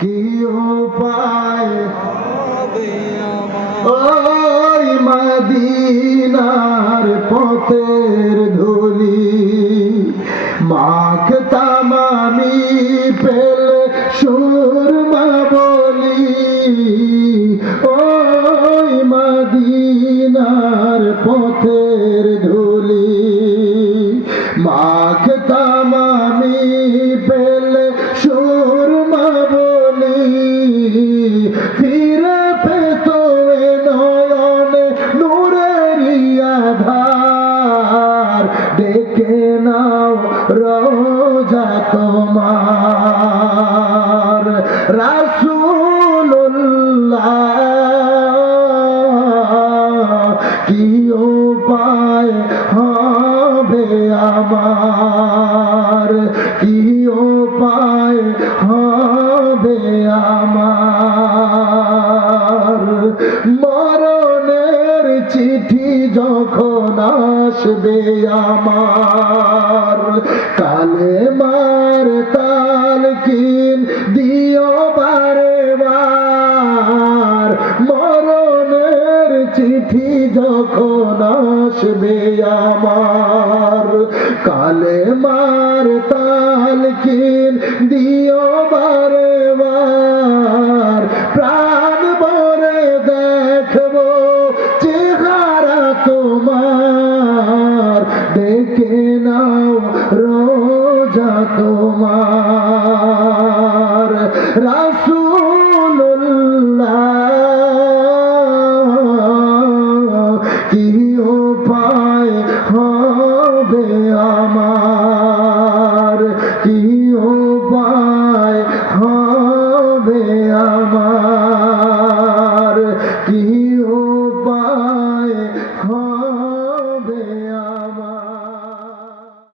কি উপায়? হবে আমার। ওই মদিনার পথের ধুলি আমি পেলে সুরমা বলি। ওই মদিনার পথের ধুলি মাখতাম আমি রোজা তোমার রাসূলুল্লাহ। কি উপায় হবে আমার? কি উপায় হবে আমার? মরণের চিঠি যখন আসবে আমার কালে মার তাল কিন দিও বার মরণের চিঠি যখন আসবে আমার কালে মার তাল কিন দিও ডেকে নাও রোজা তোমার। রাসুল্লাহ কি উপায় হবে